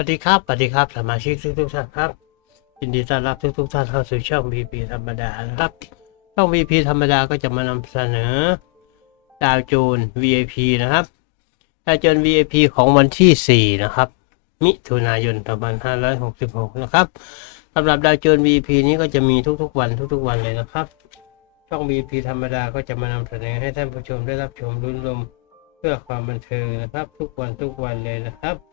วัสดีครับสวัสดีครับสมาชิกทุกทุกท่านครับยินดีต้อนรับทุกทุกท่านเข้าสู่ช่อง VP ธรรมดานะครับ ช่อง VP ธรรมดาก็จะมานำเสนอดาวโจน VIP นะครับดาวโจน VIP ของวันที่ 4 นะครับ มิถุนายน2566 นะครับสำหรับดาวโจน VIP นี้ก็จะมีทุกๆ วันทุกๆ วันเลยนะครับ ช่อง VP ธรรมดาก็จะมานำเสนอให้ท่านผู้ชมได้รับชมรุ่นลมเพื่อความบันเทิงนะครับ ทุกวันทุกวันเลยนะครับ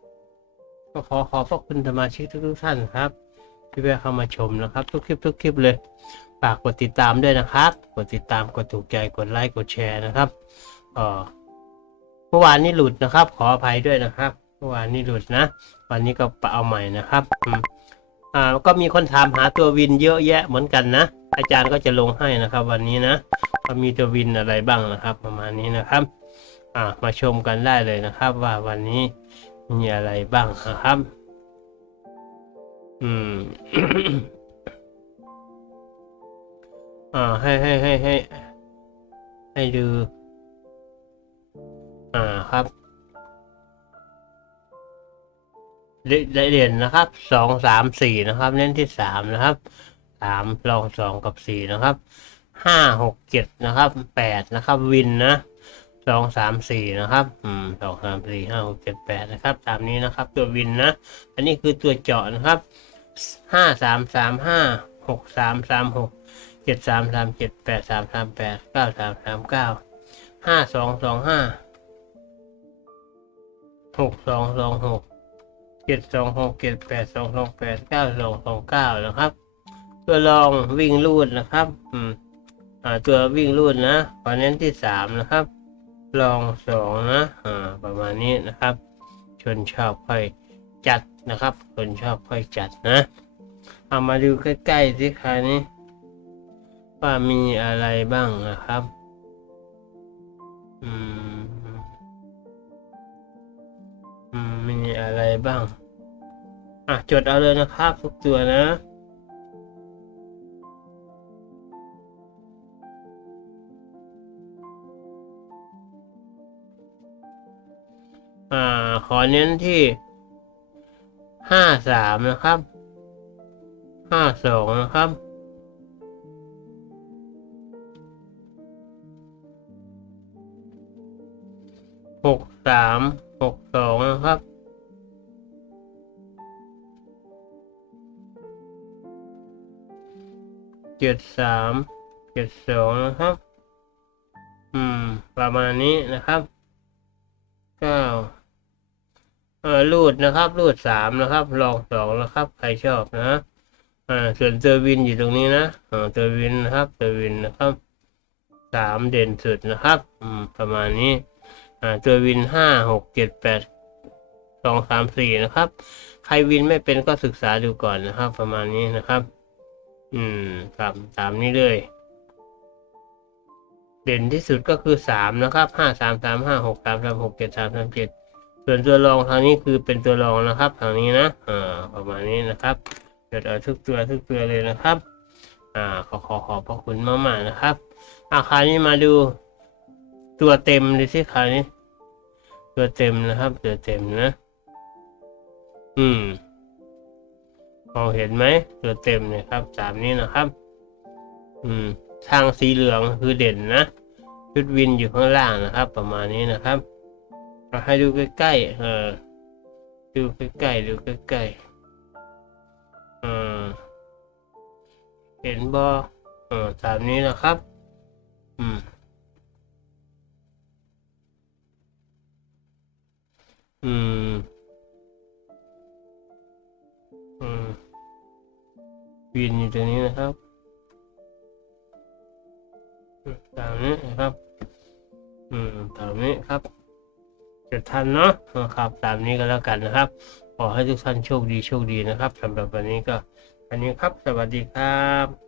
ก็ขอขอบพระคุณสมาชิกทุกๆท่านครับ ที่แวะเข้ามาชมนะครับ ทุกคลิปทุกคลิปเลยฝากกดติดตามด้วยนะครับ กดติดตามกดถูกใจกดไลค์กดแชร์นะครับเออเมื่อวานนี้หลุดนะครับ ขออภัยด้วยนะครับ เมื่อวานนี้หลุดนะ วันนี้ก็เอาใหม่นะครับอ่าก็มีคนถามหาตัววินเยอะแยะเหมือนกันนะ อาจารย์ก็จะลงให้นะครับ วันนี้นะว่ามีตัววินอะไรบ้างนะครับ ประมาณนี้นะครับ อ่ามาชมกันได้เลยนะครับ ว่าวันนี้ มีอะไรบ้างครับ อืมอ่าให้ให้ให้ให้ให้ดู อ่าครับเดเด่นนะครับสองสามสี่นะครับ เน้นที่สามนะครับสามลองสองกับสี่นะครับห้าหกเจ็ดนะครับแปดนะครับ วินนะ สองสามสี่นะครับ อืมสองสามสี่ห้าหกเจ็ดแปดนะครับ ตามนี้นะครับ ตัววินนะ อันนี้คือตัวเจาะนะครับห้าสามสามห้าหกสามสามหกเจ็ดสามสามเจ็ดแปดสามสามแปดเก้าสามสามเก้าห้าสองสองห้าหกสองสองหกเจ็ดสองหกเจ็ดแปดสองสองแปดเก้าสองสองเก้านะครับ ตัวรองวิ่งลูดนะครับ อืมอ่าตัววิ่งลูดนะขอเน้นที่สามนะครับ ลองสองนะอ่าประมาณนี้นะครับ ชนชอบค่อยจัดนะครับ คนชอบค่อยจัดนะ เอามาดูใกล้ๆสิคราวนี้ว่ามีอะไรบ้างนะครับอืมอืมมีอะไรบ้าง อะ จดเอาเลยนะครับ ทุกตัวนะ อ่า ขอเน้นที่ห้าสามนะครับห้าสองนะครับ หกสามหกสองนะครับ เจ็ดสามเจ็ดสองนะครับ อืม ประมาณนี้นะครับ เก้าเออรูดนะครับ รูดสามนะครับลองสองนะครับ ใครชอบนะอ่าส่วนตัววินอยู่ตรงนี้นะอ่าตัววินนะครับตัววินนะครับสามเด่นสุดนะครับ อืม ประมาณนี้ อ่าตัววินห้าหกเจ็ดแปดสองสามสี่นะครับ ใครวินไม่เป็นก็ศึกษาดูก่อนนะครับ ประมาณนี้นะครับ อืมครับตามนี้เลย เด่นที่สุดก็คือสามนะครับห้าสามสามห้าหกสามสามหกเจ็ดสามสามเจ็ดส่วนตัวรองทางนี้คือเป็นตัวรองนะครับทางนี้นะอ่าประมาณนี้นะครับเกิดเอาทุกตัวทุกตัวเลยนะครับอ่าขอขอขอบพระคุณมากๆนะครับอาคราวนี้มาดูตัวเต็มเลยสิคราวนี้ ตัวเต็มนะครับ ตัวเต็มนะ อืมมองเห็นไหมตัวเต็มนี่ยครับตามนี้นะครับ อืม ทางสีเหลืองคือเด่นนะ ชุดวินอยู่ข้างล่างนะครับ ประมาณนี้นะครับเราให้ดูใกล้ๆเออดูใกล้ๆดูใกล้ๆเอ่าเห็นบอเออตามนี้นะครับ อืมอืมอืมวินอยู่ตรงนี้นะครับ ตามนี้ครับ อืมตามนี้ครับจะทันเนาะนะครับ ตามนี้ก็แล้วกันนะครับ ขอให้ทุกท่านโชคดีโชคดีนะครับสำหรับวันนี้ก็ อันนี้ครับสวัสดีครับ